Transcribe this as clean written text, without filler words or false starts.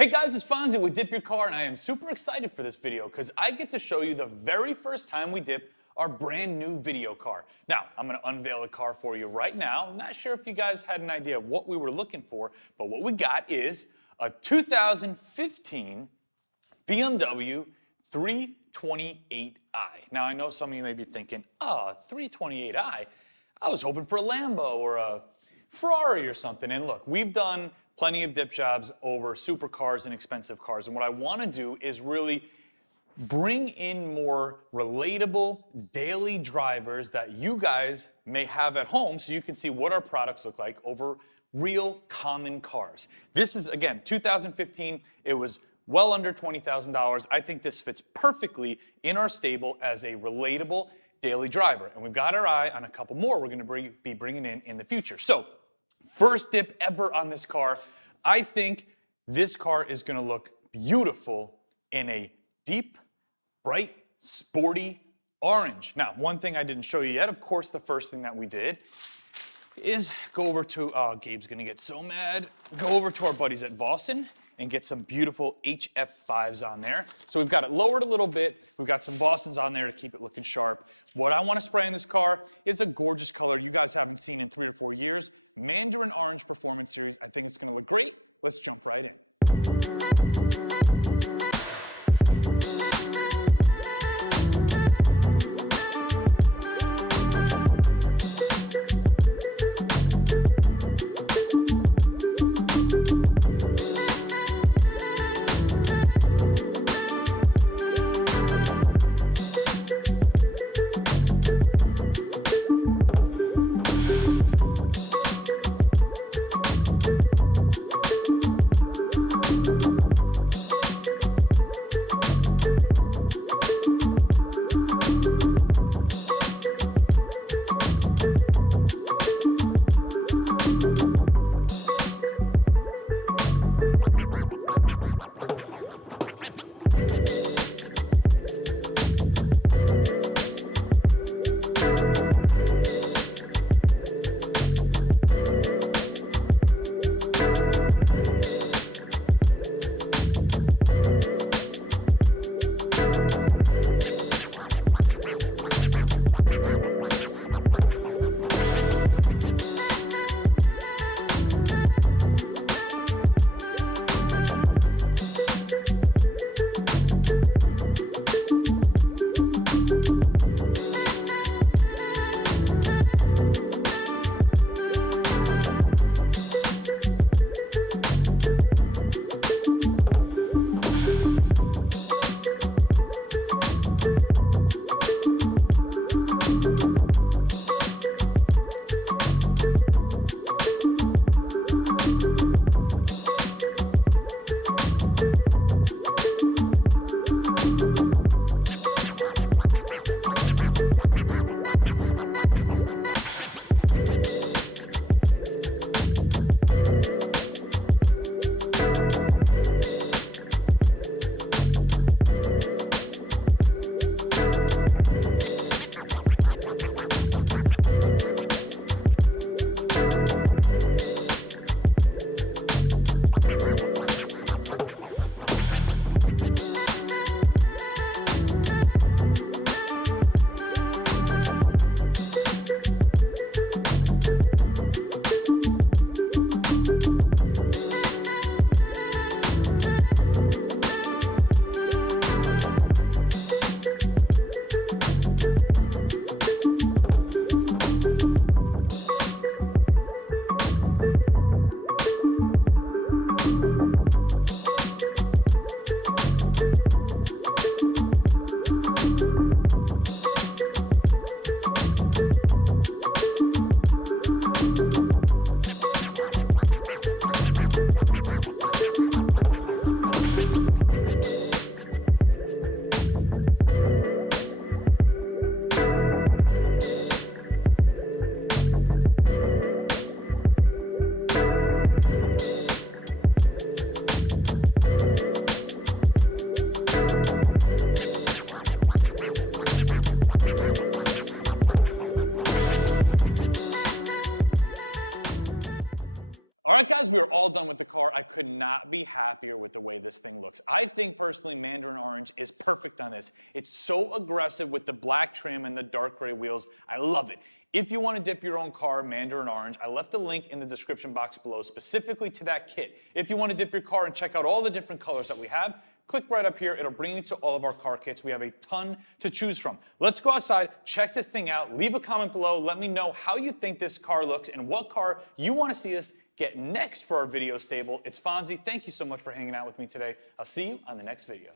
Hey guys, it's Fonzie with Dip Your Car, and I am super excited for this video because I get to show you the very first time we dip our brand new video car. Now, I'm going to unveil the car for you right now. I'm not sure if you guys had an idea of what we were looking for, but what we got is a 2015 BMW 328i. Now, I know some of you may be thinking, 328i? I was hoping for a Lambo or a Ferrari or something. And look, we've done plenty of dip jobs over supercars and expensive cars. And what I want to do is really bring in more relatable daily drivers that you guys may have at home so you can see what our products look like over real common cars. This is, again, 2015. It was well under $20,000. I think this fits perfectly in our stable as a relatable daily driver. And we've got our eye on a couple more we're going to be bringing in the future. So, first dip ever on this car. I think this car is going to look beautiful in a deep, bright, sporty orange. Now, one thing I didn't show you yet, of course, the first thing that we did is go over to, Gabe's going to get so mad, go over to our buddies at Vossen and get some beautiful HF5s on there. So we've got it lowered a little bit. We've got some Vossens on there to keep it looking sharp. What I want to spray in this car is a gorgeous color you guys haven't seen in 3 or 4 years. Mandarin Orange Performance Series. I think it's going to look great. Let's jump right in. All right, guys, we are all done with the car. I could not be happier with the way this thing looks. I think, personally, Mandarin Orange is perfect on this. It's so aggressive with the black trim and the dark gray wheels. I love it. If you want to dip your own car Mandarin Orange, I left a link in the description box below specifically to that kit. If you want to dip your car and check out all the different colors that we have, click right up here. It'll bring you to all of our car kits. We have a ton to choose from. Let's go outside, check this thing out, leave a comment below. Let me know how you think this car looks and what car you want to see us get next for our video stable. It's Fonzie. Thank you so much for hanging out with me today. I'll see you on the next video.